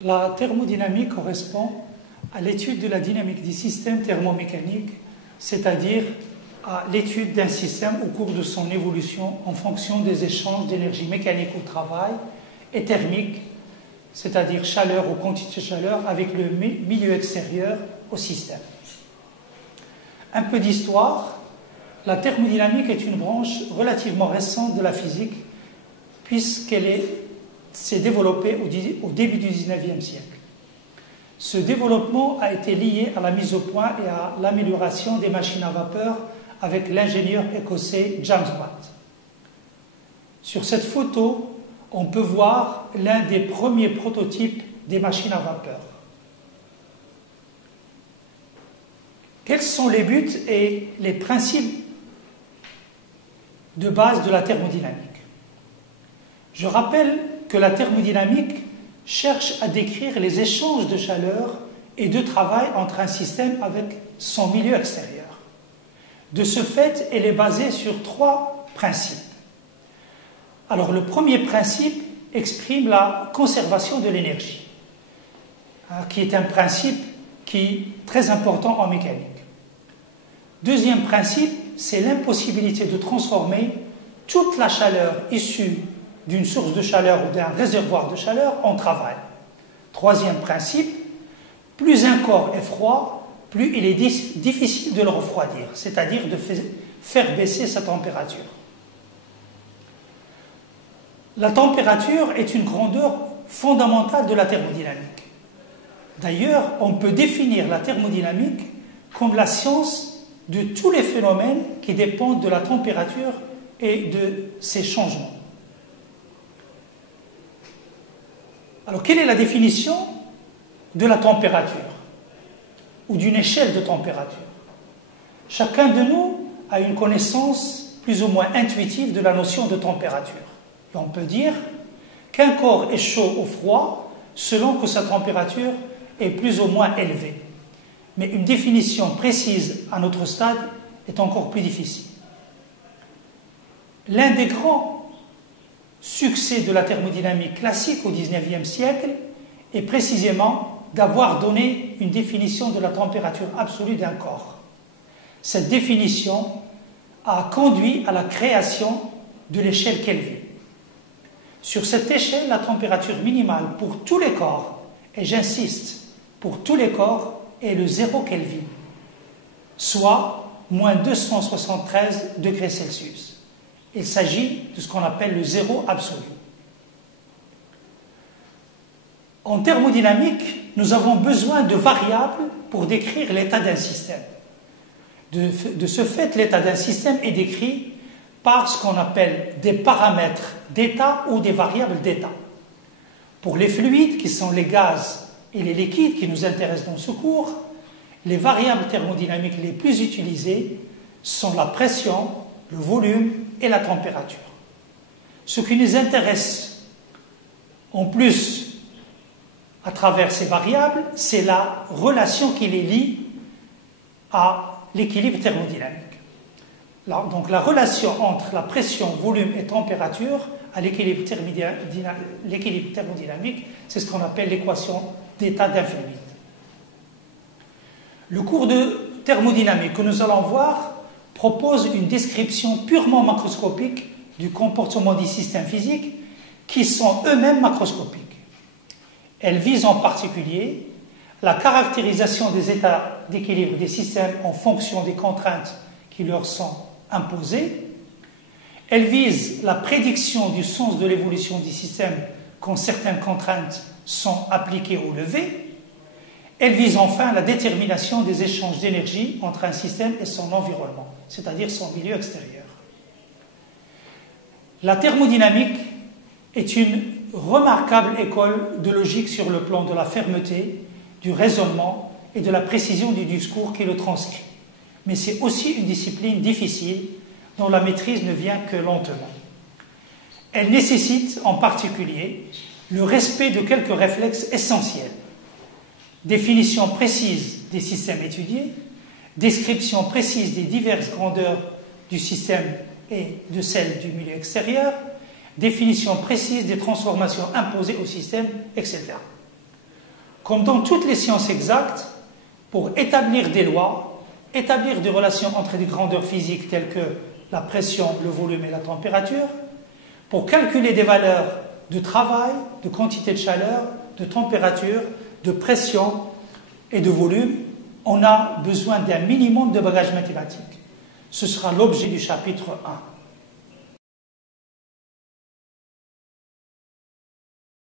La thermodynamique correspond à l'étude de la dynamique des systèmes thermomécaniques, c'est-à-dire à l'étude d'un système au cours de son évolution en fonction des échanges d'énergie mécanique au travail et thermique, c'est-à-dire chaleur ou quantité de chaleur, avec le milieu extérieur au système. Un peu d'histoire. La thermodynamique est une branche relativement récente de la physique puisqu'elle s'est développée au début du XIXe siècle. Ce développement a été lié à la mise au point et à l'amélioration des machines à vapeur avec l'ingénieur écossais James Watt. Sur cette photo, on peut voir l'un des premiers prototypes des machines à vapeur. Quels sont les buts et les principes de base de la thermodynamique? Je rappelle que la thermodynamique cherche à décrire les échanges de chaleur et de travail entre un système avec son milieu extérieur. De ce fait, elle est basée sur trois principes. Alors, le premier principe exprime la conservation de l'énergie, qui est un principe qui est très important en mécanique. Deuxième principe, c'est l'impossibilité de transformer toute la chaleur issue d'une source de chaleur ou d'un réservoir de chaleur en travail. Troisième principe, plus un corps est froid, plus il est difficile de le refroidir, c'est-à-dire de faire baisser sa température. La température est une grandeur fondamentale de la thermodynamique. D'ailleurs, on peut définir la thermodynamique comme la science de tous les phénomènes qui dépendent de la température et de ses changements. Alors, quelle est la définition de la température ou d'une échelle de température? Chacun de nous a une connaissance plus ou moins intuitive de la notion de température. Et on peut dire qu'un corps est chaud ou froid selon que sa température est plus ou moins élevée. Mais une définition précise à notre stade est encore plus difficile. L'un des grands succès de la thermodynamique classique au XIXe siècle est précisément d'avoir donné une définition de la température absolue d'un corps. Cette définition a conduit à la création de l'échelle Kelvin. Sur cette échelle, la température minimale pour tous les corps, et j'insiste, pour tous les corps, est le 0 Kelvin, soit moins 273 degrés Celsius. Il s'agit de ce qu'on appelle le zéro absolu. En thermodynamique, nous avons besoin de variables pour décrire l'état d'un système. De ce fait, l'état d'un système est décrit par ce qu'on appelle des paramètres d'état ou des variables d'état. Pour les fluides, qui sont les gaz et les liquides qui nous intéressent dans ce cours, les variables thermodynamiques les plus utilisées sont la pression, le volume et la température. Ce qui nous intéresse en plus à travers ces variables, c'est la relation qui les lie à l'équilibre thermodynamique. Donc la relation entre la pression, volume et température à l'équilibre thermodynamique, c'est ce qu'on appelle l'équation d'état d'un fluide. Le cours de thermodynamique que nous allons voir propose une description purement macroscopique du comportement des systèmes physiques qui sont eux-mêmes macroscopiques. Elle vise en particulier la caractérisation des états d'équilibre des systèmes en fonction des contraintes qui leur sont imposées. Elle vise la prédiction du sens de l'évolution des systèmes quand certaines contraintes sont appliquées ou levées. Elle vise enfin la détermination des échanges d'énergie entre un système et son environnement, c'est-à-dire son milieu extérieur. La thermodynamique est une remarquable école de logique sur le plan de la fermeté, du raisonnement et de la précision du discours qui le transcrit. Mais c'est aussi une discipline difficile dont la maîtrise ne vient que lentement. Elle nécessite en particulier le respect de quelques réflexes essentiels. Définition précise des systèmes étudiés, description précise des diverses grandeurs du système et de celles du milieu extérieur, définition précise des transformations imposées au système, etc. comme dans toutes les sciences exactes, pour établir des lois, établir des relations entre des grandeurs physiques telles que la pression, le volume et la température, pour calculer des valeurs de travail, de quantité de chaleur, de température, de pression et de volume, on a besoin d'un minimum de bagages mathématiques. Ce sera l'objet du chapitre 1.